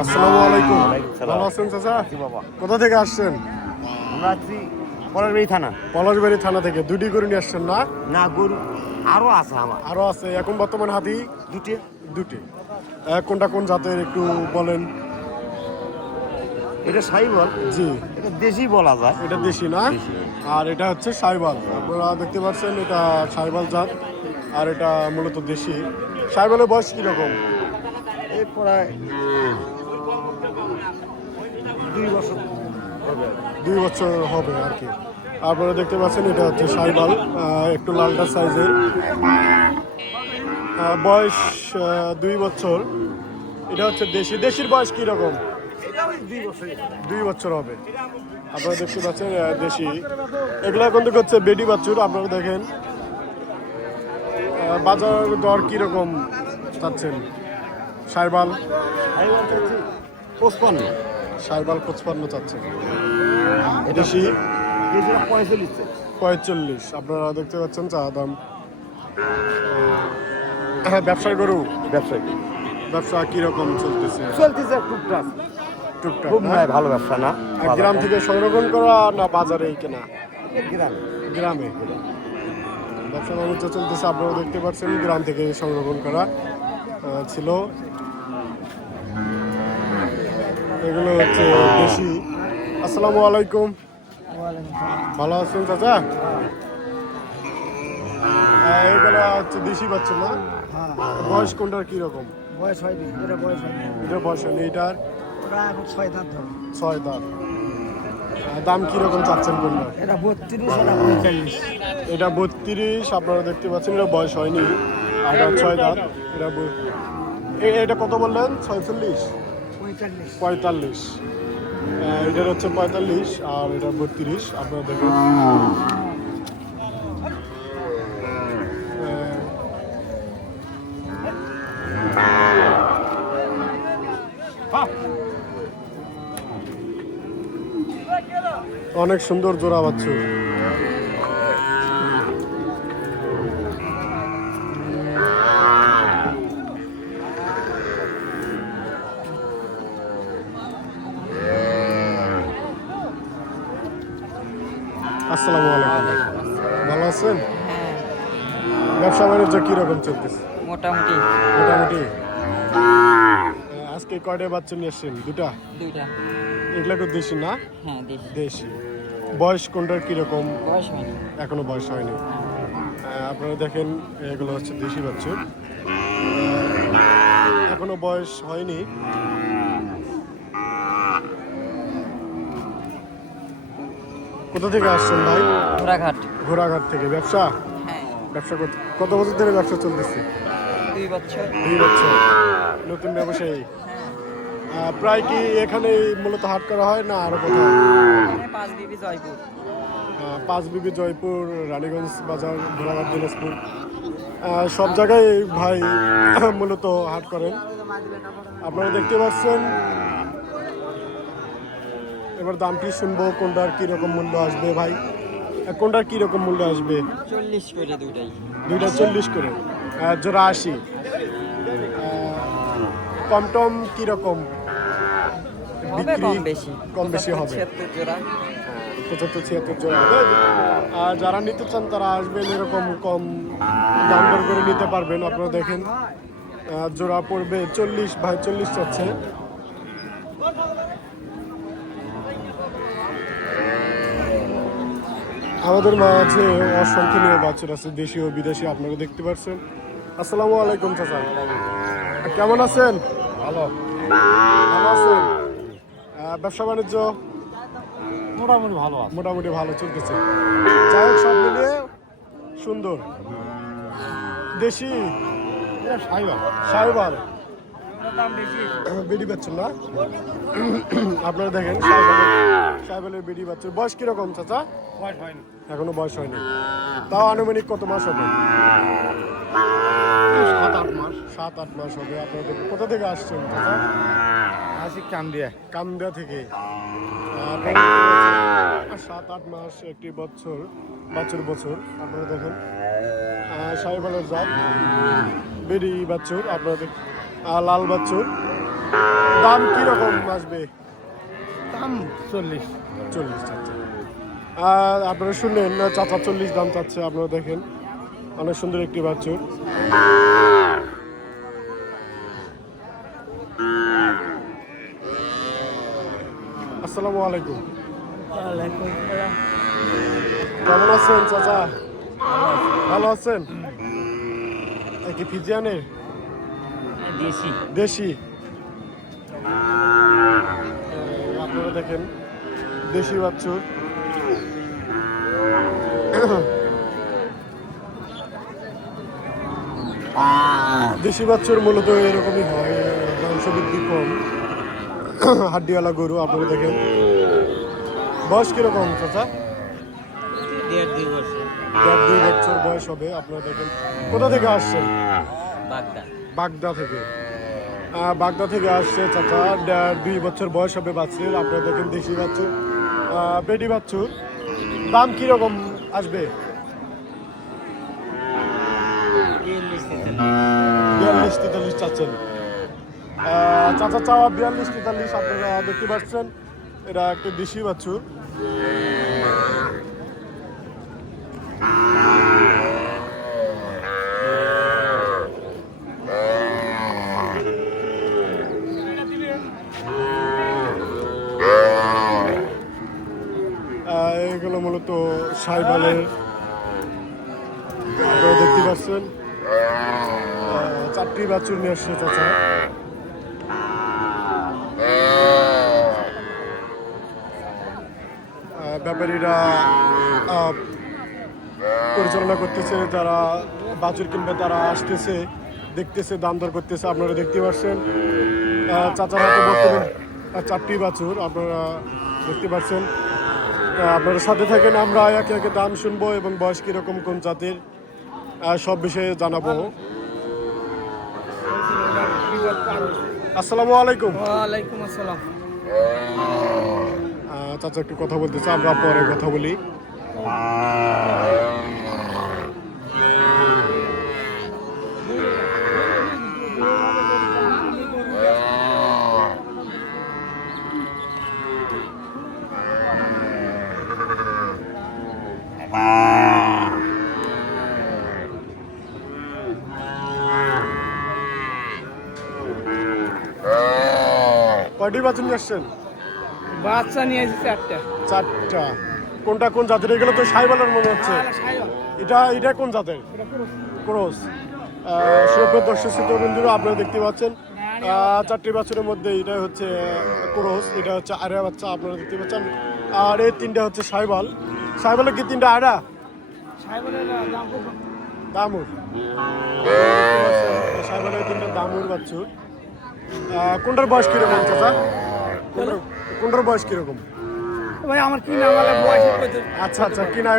আসসালামু আলাইকুম। ওয়ালাইকুম সালাম। ভালো আছেন চাচা? জি বাবা। কোথা থেকে আসছেন? আমরা আছি পলাশবাড়ি থানা। পলাশবাড়ি থানা থেকে দুটি করে নিয়ে আসছেন না? না গরু আরো আছে আমার আরো আছে এখন বর্তমান হাতি দুটি। দুটি। কোনটা কোন জাতের একটু বলেন। এটা সাইবল, জি, এটা দেশি বলা যায়। এটা দেশি না? দেশি। আর এটা হচ্ছে সাইবাল। আপনারা দেখতে পাচ্ছেন এটা সাইবাল জাত, আর এটা মূলত দেশি। সাইবালের বয়স কিরকম? এই প্রায় 2 বছর হবে। 2 বছর হবে আর কি। আপনারা দেখতে পাচ্ছেন এটা হচ্ছে সাইবাল, একটু লালটা সাইজের। বয়স 2 বছর। এটা হচ্ছে দেশি। দেশির বয়স কিরকম? এটা ওই 2 বছর। 2 বছর হবে। আপনারা দেখতে পাচ্ছেন দেশি। এগুলা কিন্তু হচ্ছে বেডি বাছুর। আপনারা দেখেন বাজার দর কিরকম চাচ্ছেন? সাইবাল সাইবল হচ্ছে 55। সাইবাল 55 চাচ্ছেন। এটা দেশি দেশিটা 45। 45। আপনারা দেখতে পাচ্ছেন চা দাম। ব্যবসায় গরু ব্যবসায়ী ব্যবসা কিরকম চলতেছে? চলতেছে টুকটাক, টুকটাক খুব না? নয়, ভালো ব্যবসা না। গ্রাম থেকে সংরক্ষণ করা না বাজারে কেনা? গ্রাম। গ্রামে ব্যবসা বাণিজ্য চলতেছে। আপনারা দেখতে পাচ্ছেন গ্রাম থেকে সংরক্ষণ করা ছিল। এগুলো হচ্ছে দেশি। আসসালামু আলাইকুম। ভালো আছেন চাচা? এগুলো হচ্ছে দেশি বাচ্চা না? বয়স কোনটার কিরকম? বয়স হয়নি, এটা বয়স হয়নি। এটা বয়স হয়নি। এটার ওরা এখন 6 দাঁত ধরে। 6 দাঁত। দাম কিরকম চাচ্ছেন কোনটার? এটা 32, এটা 45। এটা 32। আপনারা দেখতে পাচ্ছেন এটা বয়স হয়নি। আর এটা 6 দাঁত। এটা এটা কত বললেন? 46? 45। 45। এটার হচ্ছে 45 আর এটা 32। আপনারা দেখুন অনেক সুন্দর জোড়া বাচ্চু। আসসালামু আলাইকুম। ভালো আছেন? ব্যবসা বাণিজ্য কিরকম চলতেছে? মোটামুটি মোটামুটি। আজকে কয়টা বাচ্চা নিয়ে আসছেন? দুটা? দুইটা। এগুলা তো দেশি না? হ্যাঁ দেশি। দেশি। বয়স কোনটার কিরকম? বয়স হয়নি। এখনো বয়স হয়নি। আপনারা দেখেন এগুলো হচ্ছে দেশি বাচ্চা। এখনো বয়স হয়নি। কোথা থেকে আসছেন ভাই? ঘোড়াঘাট। ঘোড়াঘাট থেকে। ব্যবসা হ্যাঁ ব্যবসা কত বছর ধরে ব্যবসা চলতেছে? 2 বছর। 2 বছর। নতুন ব্যবসায়ী। হ্যাঁ প্রায় কি এখানেই মূলত হাট করা হয় না আরো কোথাও? এখানে 5 বিবি জয়পুর। 5 বিবি জয়পুর, রানীগঞ্জ বাজার, ঘোড়াঘাট, দিনাজপুর সব জায়গায় ভাই মূলত হাট করেন। আপনারা দেখতে পাচ্ছেন। এবার দামটি শুনবো কোনটার কিরকম মূল্য আসবে ভাই। কোনটার কিরকম মূল্য আসবে? 40 করে দুইটাই। দুইটা 40 করে। জোড়া 80। কম টম কিরকম হবে কম বেশি। কম বেশি হবে। 76 জোড়া। 75-76 জোড়া হবে। আর যারা নিতে চান তারা আসবেন, এরকম কম দাম দর করে নিতে পারবেন। আপনারা দেখেন জোড়া পড়বে 40। ভাই 40 চাচ্ছে। আমাদের মাঝে অসংখ্য বাচ্চারা আছে, দেশি ও বিদেশি। আপনারা দেখতে পাচ্ছেন। আসসালামু আলাইকুম চাচা, কেমন আছেন? ভালো। ভালো আছেন? ব্যবসা বাণিজ্য মোটামুটি ভালো আছে। মোটামুটি ভালো চলতেছে। যাই হোক, সব মিলিয়ে সুন্দর। দেশি এটা সাইবল। সাইবাল দাম বেশি। বেডি বাচ্চা না? আপনারা দেখেন সাইবালের বেডি বাচ্চার বয়স কিরকম চাচা? বয়স হয়নি। এখনো বয়স হয়নি। তাও আনুমানিক কত মাস হবে? 7-8 মাস। 7-8 মাস হবে। আপনাদের কোথা থেকে আসছেন চাচা? আসি কাম দিয়ে। কামদা থেকে। 7-8 মাস, একটি বছর, বছর। আপনারা দেখেন সাইবালের জাত বেডি বাচ্চুর। আপনারা লাল বাচ্চুর। দাম কিরকম আসবে? দাম 40। 40 চাচ্ছে। আপনারা শুনলেন না, চাচা 40 দাম চাচ্ছে। আপনারা দেখেন অনেক সুন্দর একটি বাছুর। আসসালামু আলাইকুম। কেমন আছেন চাচা? ভালো আছেন? কি ফিজিয়ানের? দেশি। দেশি। আপনারা দেখেন দেশি বাছুর। দেশি বাছুর মূলত এরকমই হয়, মাংস বৃদ্ধি কম, হাড্ডিওয়ালা গরু। আপনারা দেখেন বয়স কিরকম চাচা? 1.5-2 বছর। 1.5-2 বছর বয়স হবে। আপনারা দেখেন কোথা থেকে আসছেন? বাগদা। বাগদা থেকে। বাগদা থেকে আসছে চাচা। 1.5-2 বছর বয়স হবে বাছুর। আপনারা দেখেন দেশি বাছুর, বেডি বাছুর। দাম কিরকম আসবে? 42-43 চাচ্ছেন। চাচা চাওয়া 42-43। আপনারা দেখতে পাচ্ছেন এটা একটা দেশি বাছুর। এগুলো মূলত সাইবালের। আপনারা দেখতে পাচ্ছেন 4টি বাছুর নিয়ে আসছে চাচা। ব্যাপারীরা পরিচালনা করতেছে, যারা বাছুর কিনবে তারা আসতেছে, দেখতেছে, দাম দর করতেছে। আপনারা দেখতে পাচ্ছেন চাচার হাতে বর্তমান 4টি বাছুর আপনারা দেখতে পাচ্ছেন। আপনারা সাথে থাকেন, আমরা একে একে দাম শুনবো এবং বয়স কীরকম, কোন জাতের, সব বিষয়ে জানাবো। আসসালামু আলাইকুম। ওয়ালাইকুম আসসালাম। চাচা একটু কথা বলতেছে, আমরা পরে কথা বলি। কয়টি বাছুর নিয়ে আসছেন? বাচ্চা নিয়ে এসেছি 4টা। 4টা। কোনটা কোন জাতের? এগুলো তো সাইবালের মনে হচ্ছে। এটা কোন জাতের? ক্রস। সুপ্রিয় দর্শক শ্রোতাবৃন্দরা, আপনারা দেখতে পাচ্ছেন 4টি বাছুরের মধ্যে এটা হচ্ছে ক্রস, এটা হচ্ছে আড়া বাচ্চা। আপনারা দেখতে পাচ্ছেন। আর এই 3টা হচ্ছে সাইবাল। সাইবালের কি 3টা আড়া? দামুর। সাইবালের 3টা দামুর বাছুর। কোনটার বয়স কিরকম চাচা? কোনটার বয়স কিরকম? ভাই আমার কি নাম বলে বয়স কইতে। আচ্ছা আচ্ছা, কিনা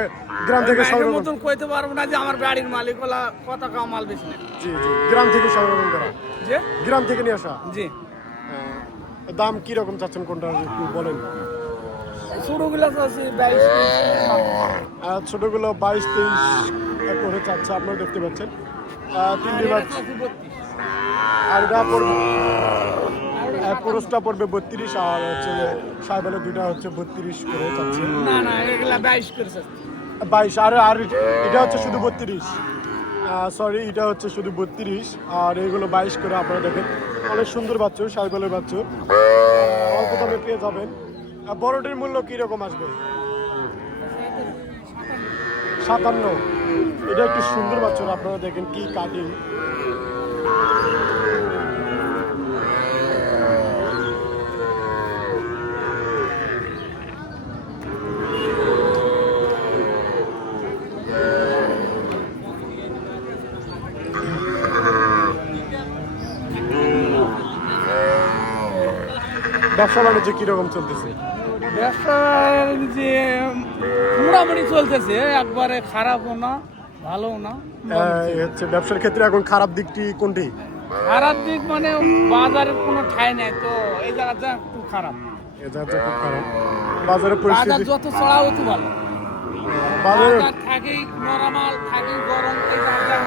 গ্রাম থেকে সংগ্রহ? মতন কইতে পারবো না যে আমার বাড়ির মালিক হলা কত কম মাল বেশি না। জি জি, গ্রাম থেকে সংগ্রহ করা। জি গ্রাম থেকে নিয়ে আসা। জি। দাম কি রকম চাচ্ছেন কোনটা একটু বলেন? ছোটগুলো আছে 22। ছোটগুলো 22-23 করে চাচ্ছে। আপনারা দেখতে পাচ্ছেন 3টি বাচ্চা। আর এটা পড়বে, পুরুষটা পড়বে 32, আর হচ্ছে সাইবেলের 2টা হচ্ছে 32 করে চাচ্ছে। না না, এগুলা 22 করেছে। 22। আর এটা হচ্ছে শুধু 32। সরি, এটা হচ্ছে শুধু 32, আর এইগুলো 22 করে। আপনারা দেখেন অনেক সুন্দর বাচ্চা, সাইবেলের বাচ্চা, অল্প দামে পেয়ে যাবেন। বড়টির মূল্য কীরকম আসবে? 57। এটা একটু সুন্দর বাচ্চা। আপনারা দেখেন কি কাটিং। ব্যবসা বাণিজ্য কিরকম চলতেছে? ব্যবসা যে মোটামুটি চলতেছে, একবারে খারাপও না ভালোও না। হচ্ছে ব্যবসার ক্ষেত্রে এখন খারাপ দিকটি কোনটি? খারাপ দিক মানে বাজারের কোনো ঠাঁই নাই, তো এই জায়গাটা খুব খারাপ। এই জায়গাটা খুব খারাপ। বাজারের বাজার পরিস্থিতি, যত চড়া অত ভালো। বাজারে বাজার থাকেই নরমাল, থাকেই গরম, এই জায়গাটা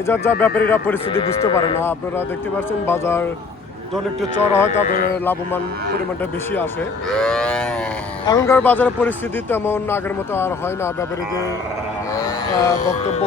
এজার যা ব্যাপারীরা পরিস্থিতি বুঝতে পারে না। আপনারা দেখতে পাচ্ছেন বাজার যখন একটু চড়া হয় তাদের লাভবান পরিমাণটা বেশি আসে। এখনকার বাজারের পরিস্থিতি তেমন আগের মতো আর হয় না। ব্যাপারীদের বক্তব্য